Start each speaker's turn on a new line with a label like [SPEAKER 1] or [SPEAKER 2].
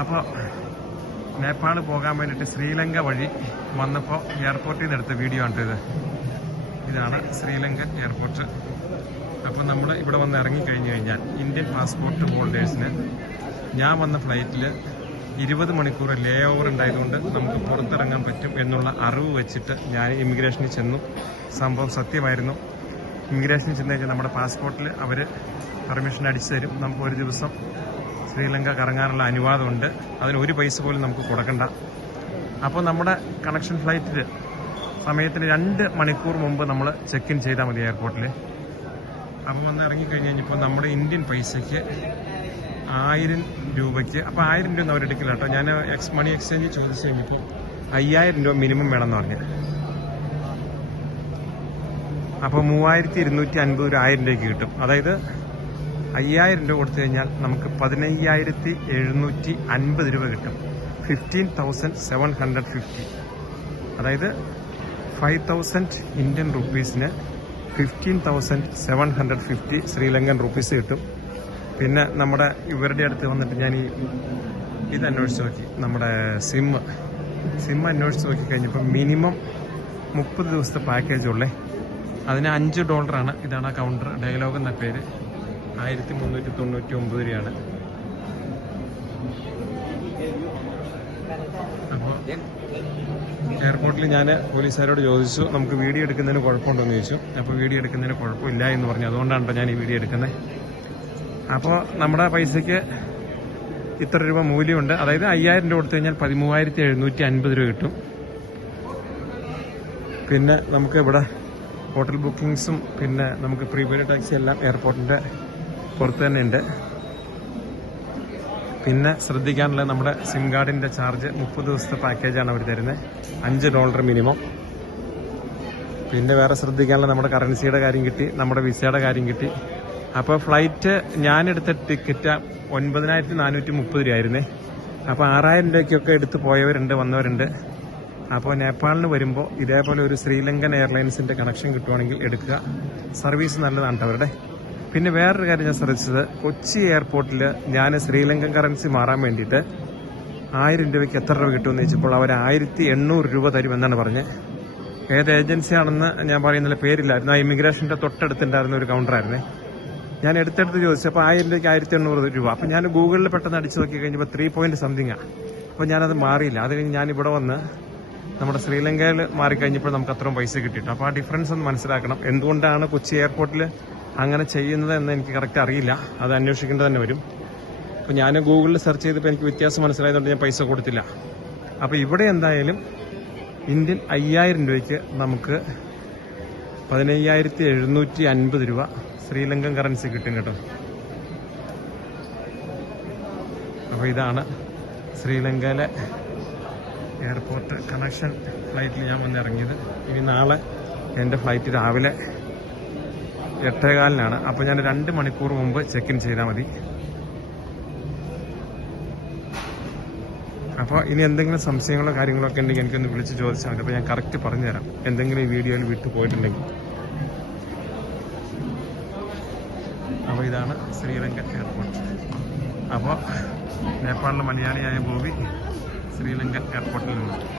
[SPEAKER 1] അപ്പോൾ നേപ്പാൾ പോകാൻ വേണ്ടിയിട്ട് ശ്രീലങ്ക വഴി വന്നപ്പോൾ എയർപോർട്ടിൽ നിന്ന് എടുത്ത വീഡിയോ ആണ് ഇത്. ഇതാണ് ശ്രീലങ്കൻ എയർപോർട്ട് അപ്പം നമ്മൾ ഇവിടെ വന്ന് ഇറങ്ങിക്കഴിഞ്ഞു കഴിഞ്ഞാൽ ഇന്ത്യൻ പാസ്പോർട്ട് ഹോൾഡേഴ്സിന് ഞാൻ വന്ന ഫ്ലൈറ്റിൽ ഇരുപത് മണിക്കൂർ ലേ ഓവർ ഉണ്ടായതുകൊണ്ട് നമുക്ക് പുറത്തിറങ്ങാൻ പറ്റും എന്നുള്ള അറിവ് വെച്ചിട്ട് ഞാൻ ഇമിഗ്രേഷനിൽ ചെന്നു. സംഭവം സത്യമായിരുന്നു. ഇമിഗ്രേഷനിൽ ചെന്ന് കഴിഞ്ഞാൽ നമ്മുടെ പാസ്പോർട്ടിൽ അവർ പെർമിഷൻ അടിച്ചു തരും. നമുക്ക് ഒരു ദിവസം ശ്രീലങ്ക കറങ്ങാനുള്ള അനുവാദമുണ്ട്. അതിന് ഒരു പൈസ പോലും നമുക്ക് കൊടുക്കണ്ട. അപ്പോൾ നമ്മുടെ കണക്ഷൻ ഫ്ലൈറ്റിൽ സമയത്തിന് രണ്ട് മണിക്കൂർ മുമ്പ് നമ്മൾ ചെക്ക് ഇൻ ചെയ്താൽ മതി എയർപോർട്ടിൽ അപ്പോൾ വന്ന് ഇറങ്ങിക്കഴിഞ്ഞ് കഴിഞ്ഞപ്പോൾ നമ്മുടെ ഇന്ത്യൻ പൈസയ്ക്ക് ആയിരം രൂപയ്ക്ക് അപ്പോൾ ആയിരം രൂപ അവരെടുക്കില്ല കേട്ടോ ഞാൻ എക്സ് മണി എക്സ്ചേഞ്ച് ചോദിച്ചു കഴിഞ്ഞപ്പോൾ അയ്യായിരം രൂപ മിനിമം വേണമെന്ന് പറഞ്ഞു. അപ്പോൾ മൂവായിരത്തി ഇരുന്നൂറ്റി അൻപത് ഒരു ആയിരം രൂപയ്ക്ക് കിട്ടും. അതായത് അയ്യായിരം രൂപ കൊടുത്തു കഴിഞ്ഞാൽ നമുക്ക് പതിനയ്യായിരത്തി എഴുന്നൂറ്റി അൻപത് രൂപ കിട്ടും. Fifteen thousand seven hundred fifty അതായത് five thousand Indian റുപ്പീസിന് fifteen thousand seven hundred fifty Sri Lankan rupees കിട്ടും. പിന്നെ നമ്മുടെ ഇവരുടെ അടുത്ത് വന്നിട്ട് ഞാൻ ഈ ഇത് അന്വേഷിച്ച് നോക്കി. നമ്മുടെ സിം സിം അന്വേഷിച്ച് നോക്കി കഴിഞ്ഞപ്പോൾ മിനിമം മുപ്പത് ദിവസത്തെ പാക്കേജുള്ളേ അതിന് അഞ്ച് ഡോളറാണ് ഇതാണ് ആ കൗണ്ടർ ഡയലോഗ് എന്ന പേര്. ആയിരത്തി മുന്നൂറ്റി തൊണ്ണൂറ്റി ഒമ്പത് രൂപയാണ്. അപ്പോൾ എയർപോർട്ടിൽ ഞാൻ പോലീസുകാരോട് ചോദിച്ചു നമുക്ക് വീഡിയോ എടുക്കുന്നതിന് കുഴപ്പമുണ്ടോ എന്ന് ചോദിച്ചു. അപ്പോൾ വീഡിയോ എടുക്കുന്നതിന് കുഴപ്പമില്ല എന്ന് പറഞ്ഞു. അതുകൊണ്ടാണ് ഞാൻ ഈ വീഡിയോ എടുക്കുന്നത്. അപ്പോൾ നമ്മുടെ പൈസയ്ക്ക് ഇത്ര രൂപ മൂല്യമുണ്ട്. അതായത് അയ്യായിരം രൂപ കൊടുത്തു കഴിഞ്ഞാൽ പതിമൂവായിരത്തി എഴുന്നൂറ്റി അൻപത് രൂപ കിട്ടും. പിന്നെ നമുക്ക് ഇവിടെ ഹോട്ടൽ ബുക്കിങ്സും പിന്നെ നമുക്ക് പ്രീപെയ്ഡ് ടാക്സി എല്ലാം എയർപോർട്ടിന്റെ പുറത്ത് തന്നെ ഉണ്ട്. പിന്നെ ശ്രദ്ധിക്കാനുള്ളത് നമ്മുടെ സിം കാർഡിന്റെ ചാർജ് മുപ്പത് ദിവസത്തെ പാക്കേജാണ് അവർ തരുന്നത് അഞ്ച് ഡോളർ മിനിമം പിന്നെ വേറെ ശ്രദ്ധിക്കാനുള്ളത് നമ്മുടെ കറൻസിയുടെ കാര്യം കിട്ടി നമ്മുടെ വിസയുടെ കാര്യം കിട്ടി. അപ്പോൾ ഫ്ലൈറ്റ് ഞാനെടുത്ത ടിക്കറ്റ് ഒൻപതിനായിരത്തി നാനൂറ്റി മുപ്പത് രൂപയായിരുന്നേ. അപ്പോൾ ആറായിരം രൂപയ്ക്കൊക്കെ എടുത്ത് പോയവരുണ്ട് വന്നവരുണ്ട്. അപ്പോൾ നേപ്പാളിന് വരുമ്പോൾ ഇതേപോലെ ഒരു ശ്രീലങ്കൻ എയർലൈൻസിന്റെ കണക്ഷൻ കിട്ടുവാണെങ്കിൽ എടുക്കുക. സർവീസ് നല്ലതാണ് അവരുടെ. പിന്നെ വേറൊരു കാര്യം ഞാൻ ശ്രദ്ധിച്ചത് കൊച്ചി എയർപോർട്ടിൽ ഞാൻ ശ്രീലങ്കൻ കറൻസി മാറാൻ വേണ്ടിയിട്ട് ആയിരം രൂപയ്ക്ക് എത്ര രൂപ കിട്ടുമെന്ന് ചോദിച്ചപ്പോൾ അവർ ആയിരത്തി എണ്ണൂറ് രൂപ തരുമെന്നാണ് പറഞ്ഞത്. ഏത് ഏജൻസിയാണെന്ന് ഞാൻ പറയുന്നില്ല പേരില്ലായിരുന്നു. ആ ഇമിഗ്രേഷന്റെ തൊട്ടടുത്തുണ്ടായിരുന്ന ഒരു കൗണ്ടറായിരുന്നേ. ഞാൻ എടുത്തെടുത്ത് ചോദിച്ചപ്പോൾ ആയിരം രൂപയ്ക്ക് ആയിരത്തി എണ്ണൂറ് രൂപ. അപ്പം ഞാൻ ഗൂഗിളിൽ പെട്ടെന്ന് അടിച്ചു നോക്കി കഴിഞ്ഞപ്പോൾ ത്രീ പോയിന്റ് സംതിങ്ങാണ് അപ്പോൾ ഞാനത് മാറിയില്ല. അത് കഴിഞ്ഞ് ഞാൻ ഇവിടെ വന്ന് നമ്മുടെ ശ്രീലങ്കയിൽ മാറിക്കഴിഞ്ഞപ്പോൾ നമുക്ക് അത്രയും പൈസ കിട്ടിയിട്ടുണ്ട്. അപ്പോൾ ആ ഡിഫറൻസ് ഒന്ന് മനസ്സിലാക്കണം. എന്തുകൊണ്ടാണ് കൊച്ചി എയർപോർട്ടിൽ അങ്ങനെ ചെയ്യുന്നത് എന്ന് എനിക്ക് കറക്റ്റ് അറിയില്ല. അത് അന്വേഷിക്കേണ്ടത് തന്നെ വരും. അപ്പോൾ ഞാൻ ഗൂഗിളിൽ സെർച്ച് ചെയ്തപ്പോൾ എനിക്ക് വ്യത്യാസം മനസ്സിലായതുകൊണ്ട് ഞാൻ പൈസ കൊടുത്തില്ല. അപ്പോൾ ഇവിടെ എന്തായാലും ഇന്ത്യൻ അയ്യായിരം രൂപയ്ക്ക് നമുക്ക് പതിനയ്യായിരത്തി എഴുന്നൂറ്റി അൻപത് രൂപ ശ്രീലങ്കൻ കറൻസി കിട്ടും കേട്ടോ. അപ്പോൾ ഇതാണ് ശ്രീലങ്കയിലെ എയർപോർട്ട് കണക്ഷൻ ഫ്ലൈറ്റിൽ ഞാൻ വന്നിറങ്ങിയത്. ഇനി നാളെ എന്റെ ഫ്ലൈറ്റ് രാവിലെ എട്ടേകാലിനാണ്. അപ്പോൾ ഞാൻ രണ്ട് മണിക്കൂർ മുമ്പ് ചെക്ക് ഇൻ ചെയ്താൽ മതി. അപ്പോൾ ഇനി എന്തെങ്കിലും സംശയങ്ങളോ കാര്യങ്ങളോ ഒക്കെ ഉണ്ടെങ്കിൽ എനിക്കൊന്ന് വിളിച്ച് ചോദിച്ചാൽ മതി. അപ്പോൾ ഞാൻ കറക്റ്റ് പറഞ്ഞുതരാം. എന്തെങ്കിലും ഈ വീഡിയോയിൽ വിട്ടു പോയിട്ടുണ്ടെങ്കിൽ. അപ്പോൾ ഇതാണ് ശ്രീലങ്ക എയർപോർട്ട് അപ്പോൾ നേപ്പാളിലെ മലയാളിയായ ബോബി ശ്രീലങ്കൻ എയർപോർട്ടിൽ നിന്ന്.